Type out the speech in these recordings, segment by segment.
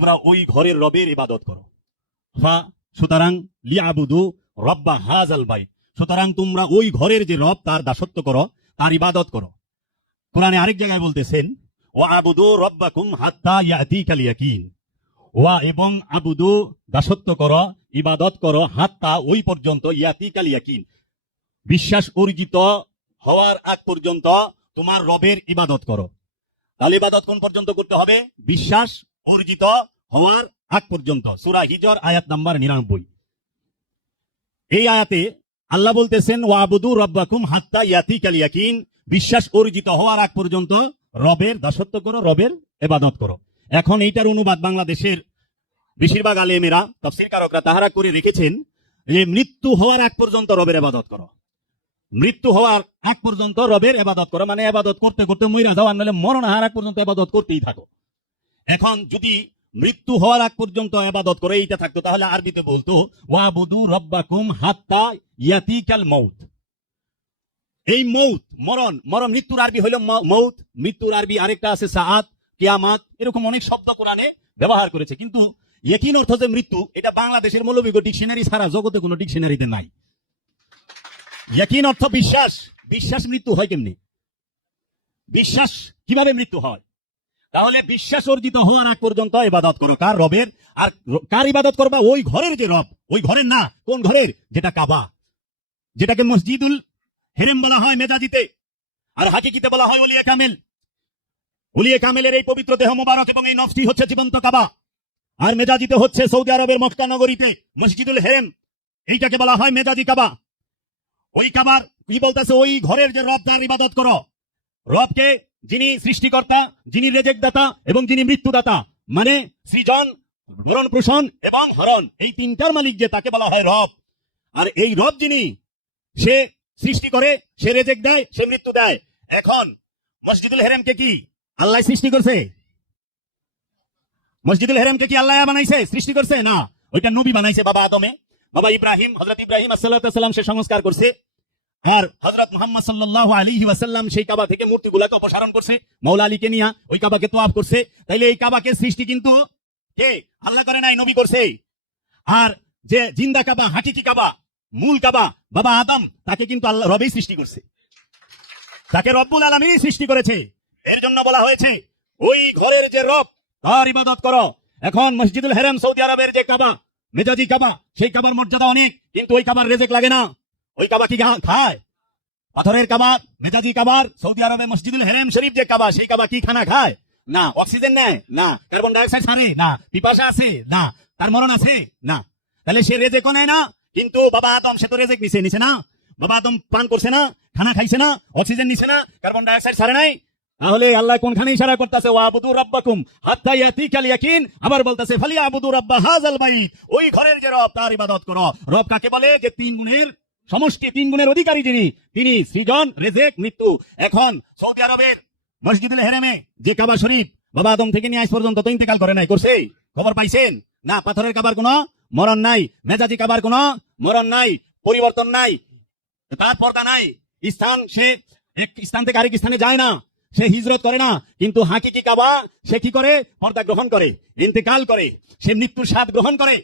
তোমরা ওই ঘরের রবের ইবাদত করো। সুতরাং লিয়াবুদু রব্বা হাযাল বাইত, সুতরাং তোমরা ওই ঘরের যে রব তার দাসত্ব করো, তার ইবাদত করো। কোরআনে আরেক জায়গায় বলতেছেন ওয়া আবুদু রব্বাকুম হাত্তা ইয়াতিকাল ইয়াকিন, ওয়া এবং আবুদু দাসত্ব করো, ইবাদত করো, হাত্তা ওই পর্যন্ত, ইয়াতিকাল ইয়াকিন বিশ্বাস অর্জিত হওয়ার আগ পর্যন্ত তোমার রবের ইবাদত করো। তাহলে ইবাদত কোন পর্যন্ত করতে হবে? বিশ্বাস অর্জিত হওয়ার আগ পর্যন্ত। সূরা হিজর আয়াত নাম্বার 99। এই আয়াতে আল্লাহ বলতেছেন ওয়াবুদু রব্বাকুম হাত্তা ইয়াতিকাল ইয়াকিন, বিশ্বাস অর্জিত হওয়ার আগ পর্যন্ত রবের দাসত্ব করো, রবের ইবাদত করো। এখন এইটার অনুবাদ বাংলাদেশের বেশিরভাগ আলেমেরা, তাফসীরকারকরা তাহারা করে রেখেছেন যে মৃত্যু হওয়ার আগ পর্যন্ত রবের ইবাদত করো। মৃত্যু হওয়ার আগ পর্যন্ত রবের ইবাদত করো মানে ইবাদত করতে করতে মইরা যাও, আর নাহলে মরণ হওয়ার আগ পর্যন্ত ইবাদত করতেই থাকো। এখন যদি মৃত্যু হওয়ার আগ পর্যন্ত ইবাদত করে এইটা থাকতো, তাহলে আরবিতে বলতো ওয়াবুদু রব্বাকুম হাত্তা ইয়াতিকাল মাউত। এই মৌত, মরণ, মৃত্যুর আরবি হইল মৌত, মৃত্যুর আরবি আরেকটা আছে সাআত, কিয়ামাত, এরকম অনেক শব্দ কোরআনে ব্যবহার করেছে। কিন্তু ইয়াকিন অর্থ যে মৃত্যু, এটা বাংলাদেশের মৌলবী ডিকশনারি ছাড়া জগতে কোনো ডিকশনারিতে নাই। ইয়াকিন অর্থ বিশ্বাস। বিশ্বাস মৃত্যু হয় কেমনি? বিশ্বাস কিভাবে মৃত্যু হয়? তাহলে বিশ্বাস অর্জিত হওয়ার আগ পর্যন্ত ইবাদত করো কার? রবের। আর কার ইবাদত করবা? ওই ঘরের যে রব, ওই ঘরের না, কোন ঘরের? যেটা কাবা, যেটাকে মসজিদুল হেরেম বলা হয় মেজাজিতে, আর হাকিকিতে বলা হয় ওলিয়ে কামেল। ওলিয়ে কামেলের এই পবিত্র দেহ মোবারক এবং এই নফসটি হচ্ছে জীবন্ত কাবা, আর মেজাজিতে হচ্ছে সৌদি আরবের মক্কা নগরীতে মসজিদুল হেরেম, এইটাকে বলা হয় মেজাজি কাবা। ওই কাবার কি বলতেছে? ওই ঘরের যে রব তার ইবাদত করো। রবকে, যিনি সৃষ্টিকর্তা, যিনি রেজেকদাতা এবং যিনি মৃত্যুদাতা, মানে সৃজন, ভরণ পোষণ এবং হরণ, এই তিনটার মালিক যে, তাকে বলা হয় রব। আর এই রব যিনি, সে সৃষ্টি করে, সে রেজেক দেয়, সে মৃত্যু দেয়। এখন মসজিদুল হেরেমকে কি আল্লাহ সৃষ্টি করছে? মসজিদুল হেরেমকে কি আল্লাহ বানাইছে, সৃষ্টি করছে? না, ওইটা নবী বানাইছে। বাবা আদমে, বাবা ইব্রাহিম, হযরত ইব্রাহিম আলাইহিসসালাম সে সংস্কার করছে। আর হযরত মুহাম্মদ সাল্লাল্লাহু আলাইহি ওয়াসাল্লাম সেই কাবা থেকে মূর্তিগুলোকে অপসারণ করছে, মাওলা আলীকে নিয়ে ওই কাবাকে তোয়াফ করছে। তাইলে এই কাবাকে সৃষ্টি কিন্তু কে? আল্লাহ করে নাই, নবী করছে। আর যে জিন্দা কাবা, হাকিকি কাবা, মূল কাবা, বাবা আদম, তাকে কিন্তু আল্লাহ রবেই সৃষ্টি করছে, তাকে রব্বুল আলামিনই সৃষ্টি করেছে। এর জন্য বলা হয়েছে ওই ঘরের যে রব তার ইবাদত করো। এখন মসজিদুল হেরেম, সৌদি আরবের যে কাবা, মেজাজি কাবা, সেই কাবার মর্যাদা অনেক, কিন্তু ওই কাবার রেজেক লাগে না। ওই কাবা কি খায়? পাথরের কাবা, মেজাজি কাবার, সৌদি আরবে মসজিদুল হেরেম শরীফ যে কাবা, সেই কাবা কি খানা খায়? না। অক্সিজেন নেয়? না। কার্বন ডাইঅক্সাইড ছাড়ে? না। পিপাসা আছে? না। তার মরণ আছে? না। তাহলে সে রেজেকও নেয় না। কিন্তু বাবা আদম, সে তো রেজেক নিছে না? বাবা আদম পান করছে না? খানা খাইছে না? অক্সিজেন নিছে না? কার্বন ডাইঅক্সাইড ছাড়ে নাই? তাহলে আল্লাহ কোনখানে ইশারা করতেছে? ওয়াবুদু রাব্বাকুম হাত্তা ইয়াতিকাল ইয়াকিন। আবার বলতেছে ফালিয়াবুদু রাব্বা হাযাল বাইত, ওই ঘরের যে রব তার ইবাদত করো। রব কাকে বলে? যে তিন গুণের সমষ্টি, তিন গুণের অধিকারী যিনি, তিনি সৃজন, রেজেক, মৃত্যু। এখন সৌদি আরবের মসজিদুল হেরেমে যে কাবা শরীফ, বাবা আদম থেকে নিয়ে আজ পর্যন্ত তো ইন্তেকাল করে নাই, করছে? খবর পাইছেন? না। পাথরের কাবার কোনো মরণ নাই, মেজাজি কাবার কোনো মরণ নাই, পরিবর্তন নাই, তার পর্দা নাই, স্থান, সে এক স্থান থেকে আরেক স্থানে যায় না, সে হিজরত করে না। কিন্তু হাকিকি কাবা, সে কি করে? পর্দা গ্রহণ করে, ইন্তেকাল করে, সে মৃত্যুর স্বাদ গ্রহণ করে,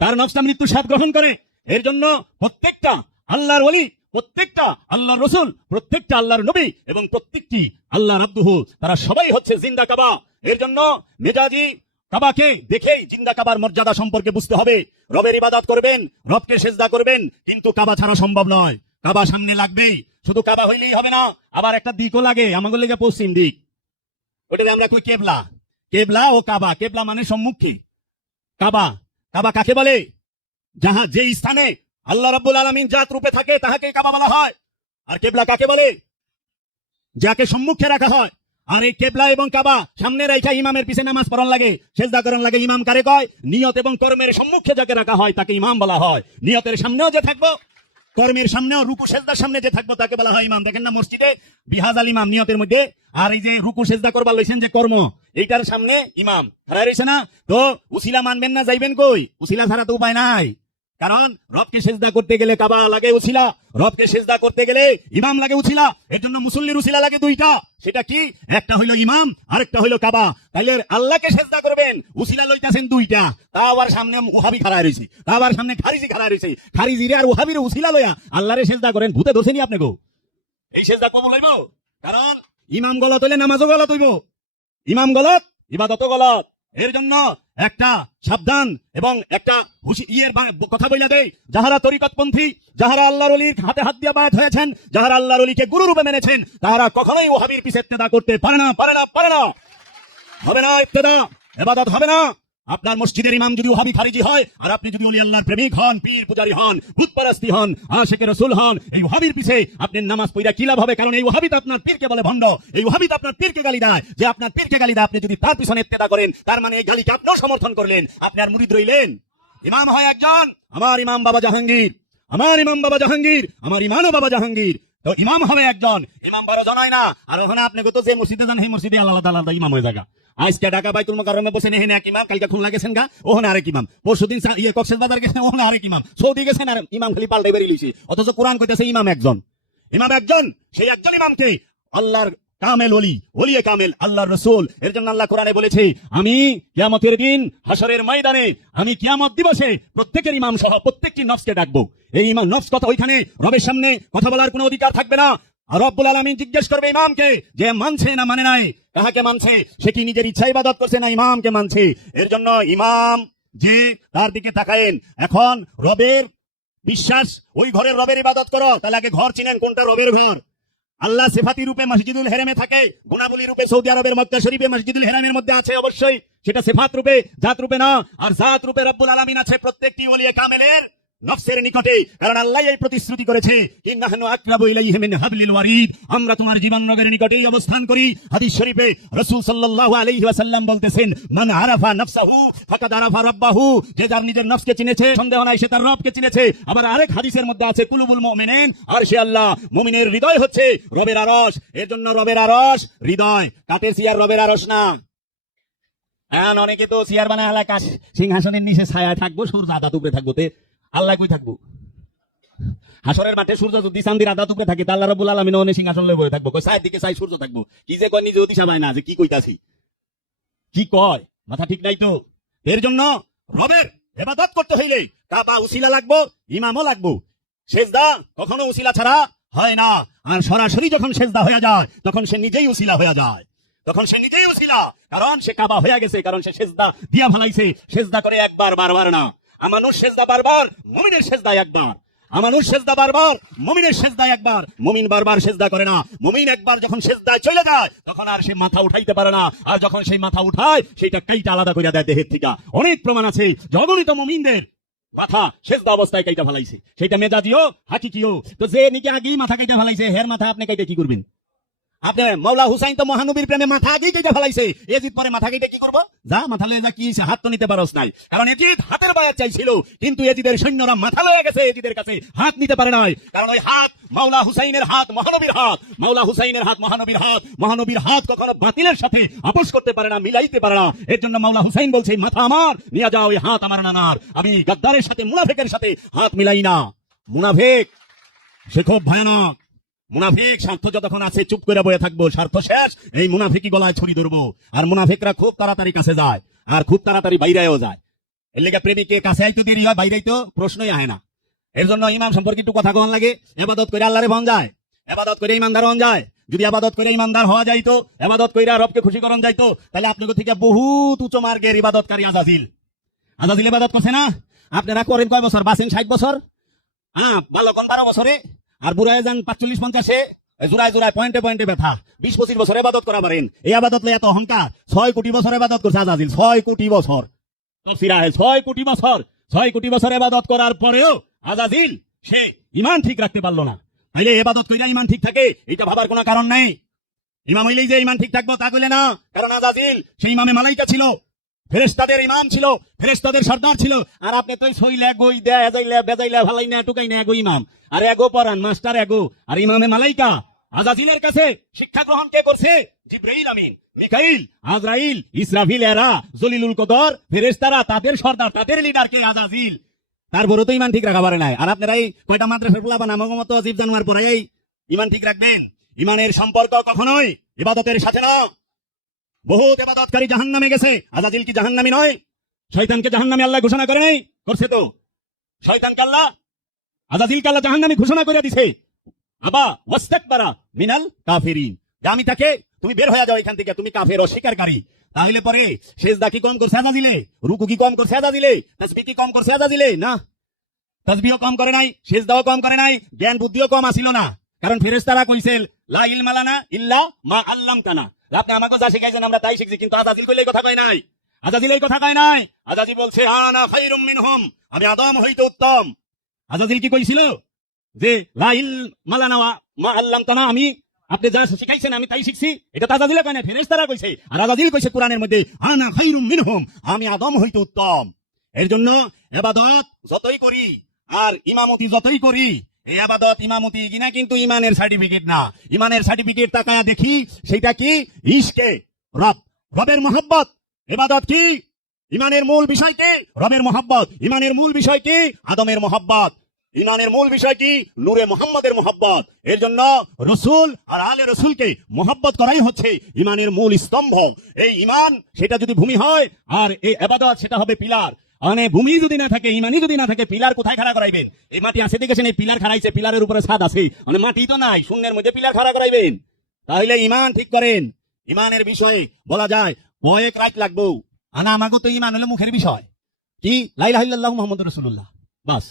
তার নফসটা মৃত্যুর স্বাদ গ্রহণ করে। এর জন্য প্রত্যেকটা আল্লাহর ওলি, প্রত্যেকটা আল্লাহর রসুল, প্রত্যেকটা আল্লাহর নবী এবং প্রত্যেকটি আল্লাহর আব্দুহু, তারা সবাই হচ্ছে জিন্দা কাবা। এর জন্য মেজাজি কাবাকে দেখেই জিন্দা কাবার মর্যাদা সম্পর্কে বুঝতে হবে। রবের ইবাদত করবেন, রবকে সেজদা করবেন, কিন্তু কাবা ছাড়া সম্ভব নয়। কাবা সামনে লাগবেই। শুধু কাবা হইলেই হবে না, আবার একটা দিকও লাগে, আমাদের লেগে পশ্চিম দিক, ওটাকে আমরা কই কেবলা। কেবলা ও কাবা, কেবলা মানে সম্মুখী, কাবা, কাবা কাকে বলে? যাহা যে স্থানে আল্লাহ রাব্বুল আলামিন জাত রূপে থাকে তাহাকে কাবা বলা হয়। আর কেবলা কাকে বলে? যাকে সম্মুখে রাখা হয়। আর এই কেবলা এবং কাবা সামনে রেখা ইমামের পিছনে নামাজ পড়ার লাগে, সেজদা করার লাগে। ইমাম কারে কয়? নিয়ত এবং কর্মের সম্মুখে যাকে রাখা হয় তাকে ইমাম বলা হয়। নিয়তের সামনেও যে থাকবো, কর্মের সামনেও, রুকু সেজদার সামনে যে থাকবো তাকে বলা হয় ইমাম। দেখেন না মসজিদে বিহাজাল ইমাম নিয়তের মধ্যে, আর এই যে রুকু সেজদা করবার লইছেন যে কর্ম, এইটার সামনে ইমাম খাড়া রয়েছে না? তো উসিলা মানবেন না, যাইবেন কই? উসিলা ছাড়া তো উপায় নাই। কারণ রবকে সেজদা করতে গেলে কাবা লাগে উছিলা, রবকে সেজদা করতে গেলে ইমাম লাগে উছিলা। এর জন্য মুসল্লির উছিলা লাগে দুইটা। সেটা কি? একটা হইলো ইমাম, আরেকটা হইলো কাবা। তাইলে আল্লাহকে সেজদা করবেন, উছিলা লইতাছেন দুইটা। তা আবার সামনে ওহাবি খাড়া রয়েছে, তা আবার সামনে খারিজি খাড়া রয়েছে। খারিজিরে আর ওহাবির উছিলা লইয়া আল্লাহরে সেজদা করেন, ভূতে ধরছেনি আপনি গো? এই সেজদা কবুল হইব? কারণ ইমাম গলত হইলে নামাজও গলত হইব, ইমাম গলত ইবাদতও গলত। এর জন্য একটা সাবধান এবং একটা কথা বইলা দেয়, যাহারা তরিকতপন্থী, যাহারা আল্লাহর ওলির হাতে হাত দিয়ে বায়াত হয়েছেন, যাহারা আল্লাহর ওলিকে গুরু রূপে মেনেছেন, তারা কখনোই ওহাবির পিছে ইক্তেদা করতে পারে না, পারে না, পারে না। হবে না ইক্তেদা, ইবাদত হবে না। আপনার মসজিদের ইমাম যদি ওহাবি খারিজি হয়, আর আপনি যদি ওলি আল্লাহর প্রেমিক হন, পীর পূজারী হন, ভূতপরস্তি হন, আশিকে রাসূল হন, এই ওহাবির পিছে আপনি নামাজ পড়া কি লাভ হবে? কারণ এই ওহাবি তো আপনার পীরকে বলে ভণ্ড, এই ওহাবি তো আপনার পীরকে গালি দেয়। যে আপনার পীরকে গালি দেয়, আপনি যদি তার পিছনে ইক্তেদা করেন, তার মানে এই গালিকে আপনিও সমর্থন করলেন, আপনি আর মুরিদ রইলেন। ইমাম হয় একজন, আমার ইমাম বাবা জাহাঙ্গীর, আমার ইমাম বাবা জাহাঙ্গীর, আমার ইমানও বাবা জাহাঙ্গীর। তো ইমাম হবে একজন, ইমাম 12 জন হয় না। আর ওখানে আপনি তো যে মসজিদে যান, সেই মসজিদে আলাদা আলাদা ইমাম হয়ে জায়গা। আজকে ঢাকা বাইতুল মুকাররমে বসেন, এখানে এক ইমাম, কালকে খুলনা গেছেন গা, ওখানে আরেক ইমাম, পরশুদিন কক্সবাজার গেছেন, ওখানে আরেক ইমাম, সৌদি গেছেন, আর ইমাম খালি পাল্টাই বেরিয়ে লিছি। অথচ কোরআন কইতেছে ইমাম একজন, ইমাম একজন। সেই একজন ইমামকে আল্লাহর কামেল ওলি, ওলিয়ে কামেল, আল্লাহর রাসূল। এর জন্য আল্লাহ কোরআনে বলেছে, আমি কিয়ামতের দিন হাসরের ময়দানে, আমি কিয়ামত দিবসে প্রত্যেকের ইমাম সহ প্রত্যেকটি নফসকে ডাকবো। এই ইমাম নফস কথা, ওইখানে রবের সামনে কথা বলার কোনো অধিকার থাকবে না। আর রব্বুল আলামিন জিজ্ঞেস করবে ইমামকে, যে মানছে না মানে নাই, কাহাকে মানছে? সে কি নিজের ইচ্ছা ইবাদত করছে, না ইমামকে মানছে? এর জন্য ইমাম যে, তার দিকে তাকায়েন। এখন রবের বিশ্বাস, ওই ঘরের রবের ইবাদত করো, তাহলে আগে ঘর চিনেন, কোনটা রবের ঘর। আল্লাহ সিফাতি রূপে মসজিদুল হেরামে থাকে, গুণাবলী রূপে সৌদি আরবের মক্কা শরীফে মসজিদুল হেরামের মধ্যে আছে, অবশ্যই সেটা সিফাত রূপে, জাত রূপে না। আর জাত রূপে রব্বুল আলামিন আছে প্রত্যেকটি ওলিয়ে কামেলের নফসের নিকটে। কারণ আল্লাহ এই প্রতিশ্রুতি করেছে, ইন্নাহনু আকরাবু ইলাইহি মিন হাবলিল ওয়ারিদ, আমরা তোমার জীবন নগরের নিকটেই অবস্থান করি। হাদিস শরীফে রাসূল সাল্লাল্লাহু আলাইহি ওয়াসাল্লাম বলতেছেন, মান আরাফা নাফসাহু ফাকাদ আরাফা রাব্বাহু, যে যার নিজের নফসকে চিনেছে, সন্দেহ নাই সে তার রবকে চিনেছে। আবার আরেক হাদিসের মধ্যে আছে, কুলুবুল মুমিনিন আরশে আল্লাহ, মুমিনের হৃদয় হচ্ছে রবের আরশ। এর জন্য রবের আরশ হৃদয়, কাঠের চেয়ার রবের আরশ না। এখন অনেকে তো চেয়ার বানায় হালায় কাশ, সিংহাসনের নিচে ছায়ায় থাকবো, সূর্য আদা উপরে থাকবো, তে আল্লাহ কই থাকবো? হাসরের মাঠে সূর্য যদি চাঁদির আদা উপরে থাকে, তা আল্লাহ রাব্বুল আলামিন ওনে সিংহাসন লয়ে বসে থাকবো, কই চায়ের দিকে চাই সূর্য থাকবো। কি যে কয় নিজে দিশা পায় না, যে কি কইতাছি, কি কয়, মাথা ঠিক নাই তো। এর জন্য রবের ইবাদত করতে হইলে কাবা উসিলা লাগবো, ইমামও লাগবো। সেজদা কখনো উসিলা ছাড়া হয় না। আর সরাসরি যখন সেজদা হয়ে যায়, তখন সে নিজেই উসিলা হয়ে যায়, তখন সে নিজেই উসিলা। কারণ সে কাবা হয়ে গেছে, কারণ সে সেজদা দিয়া ফেলাইছে। সেজদা করে একবার, বারবার না। আমানুষ সেজদা বারবার, মুমিনের সেজদা একবার। আমানুষ সেজদা বারবার, মুমিনের সেজদা একবার। মুমিন বারবার সেজদা করে না। মুমিন একবার যখন সেজদায় চলে যায়, তখন আর সে মাথা উঠাইতে পারে না। আর যখন সেই মাথা উঠায়, সেটা কাইটা আলাদা করে দেয় দেহের থেকে। অনেক প্রমাণ আছে, জগনিত মুমিনদের মাথা সেজদা অবস্থায় কাইটা ফেলাইছে। সেটা মেজাজিও হাকিকিও। তো যে নাকি আগেই মাথা কাইটা ফেলাইছে, হের মাথা আপনি কাইটা কি করবেন? আপনি মাওলা হুসাইন তো মহানবীর প্রেমে মাথা আগেই কেটে ফেলাইছে। এজিদ পরে মাথা কেটে কি করবো? যা মাথা লয়ে যা, কি হাত তো নিতে পারস নাই। কারণ এজিদ হাতের বায়াত চাইছিল, কিন্তু এজিদের সৈন্যরা মাথা লয়ে গেছে, এজিদের কাছে হাত নিতে পারে নাই। কারণ ওই হাত মাওলা হুসাইনের হাত, মহানবীর হাত। মাওলা হুসাইনের হাত মহানবীর হাত। মহানবীর হাত কখনো বাতিলের সাথে আপোষ করতে পারে না, মিলাইতে পারে না। এর জন্য মাওলা হুসাইন বলছে, মাথা আমার নিয়ে যাও, ওই হাত আমার নানার। আমি গাদ্দারের সাথে, মুনাফিকের সাথে হাত মিলাই না। মুনাফিক সে খুব ভয়ানক। মুনাফিক স্বার্থ যতক্ষণ আছে চুপ করে বয়ে থাকবো, স্বার্থ শেষ এই মুনাফিকই গলায় ছড়ি ধরবো। আর মুনাফিকরা খুব তাড়াতাড়ি কাছে যায়, আর খুব তাড়াতাড়ি বাইরেও যায়। এর লেগে প্রেমিককে কাছে আইতে দেরি হয়, বাইরেই তো প্রশ্নই আহে না। এর জন্য ইমাম সম্পর্কে একটু কথা কন লাগে। এবাদত করে আল্লাহরে বন যায়, এবাদত করে ইমানদার হন যায়। যদি আবাদত করে ইমানদার হওয়া যাইতো, এবাদত কইরা রবকে খুশি করন যাইতো, তাহলে আপনাকে থেকে বহুত উচ্চ মার্গের ইবাদতকারী আজাজিল ইবাদত করছে না। আপনারা করেন কয় বছর? বাঁচেন 60 বছর। হ্যাঁ, ভালো কোন 12 বছরে। আর বুড়ায় যান 45-50-এ, জোড়ায় জোড়ায় পয়েন্টে পয়েন্টে ব্যথা। 20-25 বছর ইবাদত করা পারেন। এই আবাদত লয়ে এত অহংকার। 6 কোটি বছর ইবাদত করছে আজাজিল, 6 কোটি বছর। 6 কোটি বছর, 6 কোটি বছর ইবাদত করার পরেও আজাজিল সে ঈমান ঠিক রাখতে পারলো না। তাইলে ইবাদত কইরা ঈমান ঠিক থাকে, এটা ভাবার কোনো কারণ নেই। ইমাম হইলেই যে ঈমান ঠিক থাকবো তা কইলে না। কারণ আজাজিল সেই ইমামে মালাইকা ছিল, ফেরেশতাদের ইমাম ছিল, ফেরেশতাদের সর্দার ছিল। আর আপনি তো সইলে গই দেয়, এজাইলে বেজাইলে ভালাই না, টুকাই না, এগো ইমাম। আর এগো পড়ান মাস্টার এগো। আর ইমামে মালাইকা। আজাজিলের কাছে শিক্ষা গ্রহণ কে করছে? জিবরাইল আমিন, মিকাইল, আজরাইল, ইসরাফিল, এরা জলিলুল কদর ফেরেশতারা, তাদের সর্দার, তাদের লিডার কে? আজাজিল। তারপরে তো ইমান ঠিক রাখা পারে নাই। আর আপনারা এই কয়টা মাদ্রাসার পোলাপান আমাকে মতো জীব জানোয়ার পরে ইমান ঠিক রাখবেন? ইমানের সম্পর্ক কখনোই ইবাদতের সাথে না। বহুত ইবাদতকারী জাহান্নামে গেছে। আজাজিল কি জাহান্নামী নয়? শয়তানকে জাহান্নামী আল্লাহ ঘোষণা করে নাই? করছে তো। শয়তানকে আল্লাহ, আজাজিলকে আল্লাহ জাহান্নামী ঘোষণা করে দিছে। আবা ওয়াস্তাকবারা মিনাল কাফিরিন, যে আমি তাকে, তুমি বের হয়ে যাও এখান থেকে, তুমি কাফের, অস্বীকারী। তাহলে পরে সেজদা কি কম করছে আজাজিলে? রুকু কি কম করছে আজাজিলে? তাসবিহ কি কম করছে আজাজিলে? না, তাসবিহও কম করে নাই, সেজদাও কম করে নাই, জ্ঞান বুদ্ধিও কম আসিল না। কারণ ফেরেশতারা কইছেন লা ইলমা লানা ইল্লা মা আল্লামতানা, আপনি আমাকে যা শিখাইছেন আমরা তাই শিখছি। কিন্তু আজাজিল কইলে এই কথা কয় নাই। আজাজিল এই কথা কয় নাই। আজাজিল বলছে আনা খায়রুম মিনহুম, আমি আদম হইতে উত্তম। আজাজিল কি কইছিল? যে লা ইলমা লানা মা আল্লামতানা, আমি আপনি যা শিখাইছেন আমি তাই শিখছি। এটা আজাজিল কয় না, ফেরেশতারা কইছে। আর আজাজিল কইছে কোরআনের মধ্যে আনা খায়রুম মিনহুম, আমি আদম হইতে উত্তম। এর জন্য ইবাদত যতই করি আর ইমামতি যতই করি, এই আবাদত ইমামতি কিনা কিন্তু ইমানের সার্টিফিকেট না। ইমানের সার্টিফিকেট তাকায়া দেখি সেটা কি? ইশকে রব, রবের মহব্বত। ইবাদত কি? ইমানের মূল বিষয় কি? রবের মহব্বত। ইমানের মূল বিষয় কি? আদমের মহব্বত। ইমানের মূল বিষয় কি? নূরে মোহাম্মদের মহব্বত। এর জন্য রসুল আর আলে রসুলকে মহব্বত করাই হচ্ছে ইমানের মূল স্তম্ভ। এই ইমান সেটা যদি ভূমি হয়, আর এই ইবাদত সেটা হবে পিলার। মানে ভূমি যদি না থাকে, ইমানই যদি না থাকে, পিলার কোথায় খাড়া করাইবেন? এই মাটি আছে দেখেছেন, এই পিলার খাড়াইছে, পিলারের উপরে ছাদ আছে, মানে মাটি তো নাই, শূন্যের মধ্যে পিলার খাড়া করাইবেন? তাহলে ইমান ঠিক করেন। ইমানের বিষয়ে বলা যায় কয়েক রাত লাগবো। আনা আমাকে তো ইমান হলো মুখের বিষয়। কি? লা ইলাহা ইল্লাল্লাহু মুহাম্মাদুর রাসূলুল্লাহ, বাস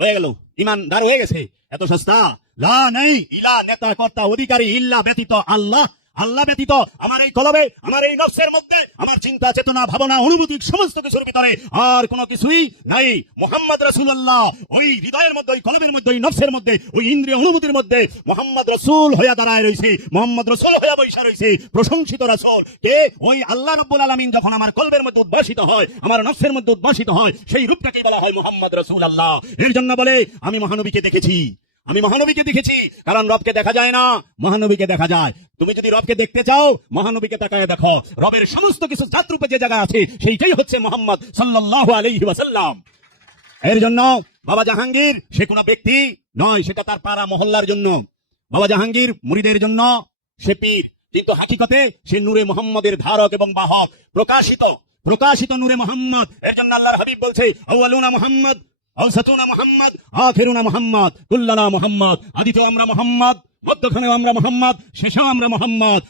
হয়ে গেল, ইমানদার হয়ে গেছে। এত সস্তা। লা নাই ইলা, নেতা কর্তা অধিকারী, ইল্লা ব্যতীত আল্লাহ, আল্লাহ ব্যতীত আমার এই কলবে, আমার এই নফসের মধ্যে, আমার চিন্তা চেতনা ভাবনা অনুভূতি সমস্ত কিছুর ভিতরে আর কোনো কিছুই নাই। মুহাম্মদ রাসূলুল্লাহ ওই হৃদয়ের মধ্যে, ওই কলবের মধ্যে, ওই নফসের মধ্যে, ওই ইন্দ্রিয় অনুভূতির মধ্যে মুহাম্মদ রাসূল হইয়া দাঁড়ায় রইছে, মুহাম্মদ রাসূল হইয়া বৈশা রইছে। প্রশংসিত রাসূল কে? ওই আল্লাহ রাব্বুল আলামিন যখন আমার কলবের মধ্যে উদ্ভাসিত হয়, আমার নফসের মধ্যে উদ্ভাসিত হয়, সেই রূপটাকে বলা হয় মুহাম্মদ রাসূলুল্লাহ। এর জন্য বলে আমি মহানবীকে দেখেছি, আমি মহানবীকে দেখেছি। কারণ রবকে দেখা যায় না, মহানবীকে দেখা যায়। তুমি যদি রবকে দেখতে চাও, মহানবীকে তাকায় দেখো। রবের সমস্ত কিছু জাতরূপে যে জায়গা আছে, সেইটাই হচ্ছে মুহাম্মদ সাল্লাল্লাহু আলাইহি ওয়াসাল্লাম। এর জন্য বাবা জাহাঙ্গীর সে কোনো ব্যক্তি নয়, সেটা তার পাড়া মহল্লার জন্য। বাবা জাহাঙ্গীর মুরিদের জন্য সে পীর, কিন্তু হাকিকতে সে নূরে মুহাম্মদের ধারক এবং বাহক, প্রকাশিত প্রকাশিত নূরে মুহাম্মদ। এর জন্য আল্লাহর হাবিব বলছে আউয়ালুনা মুহাম্মদ, আওসাতুনা মুহাম্মদ, আখিরুনা মুহাম্মদ, কুল্লানা মুহাম্মদ। আদিতেও আমরা মুহাম্মদ, মধ্যখানেও আমরা মুহাম্মদ, শেষেও আমরা মুহাম্মদ।